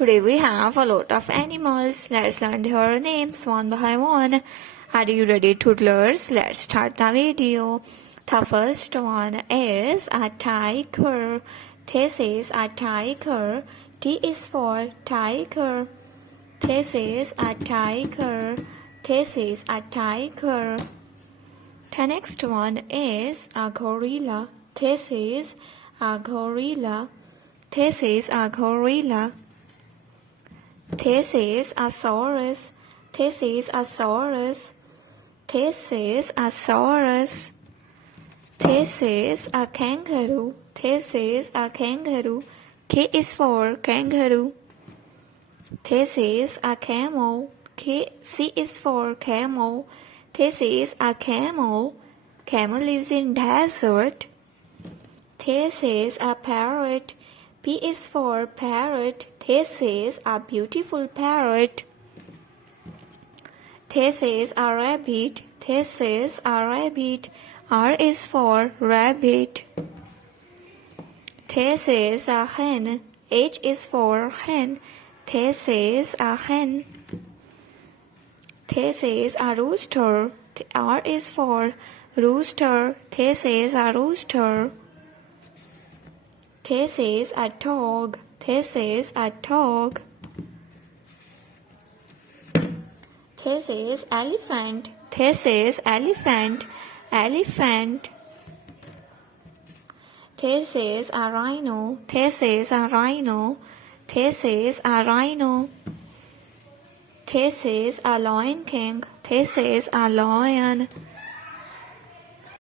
Today we have a lot of animals. Let's learn their names one by one. Are you ready, toddlers? Let's start the video. The first one is a tiger. This is a tiger. T is for tiger. This is a tiger. This is a tiger. The next one is a gorilla. This is a gorilla. This is a gorilla. This is a saurus. This is a saurus. This is a saurus. This is a kangaroo. This is a kangaroo. K is for kangaroo. This is a camel. C is for camel. This is a camel. Camel lives in desert. This is a parrot. P is for parrot. This is a beautiful parrot. This is a rabbit. This is a rabbit. R is for rabbit. This is a hen. H is for hen. This is a hen. This is a rooster. R is for rooster. This is a rooster. This is a dog. This is a dog. This is elephant. This is elephant. Elephant. This is a rhino. This is a rhino. This is a rhino. This is a lion king. This is a lion.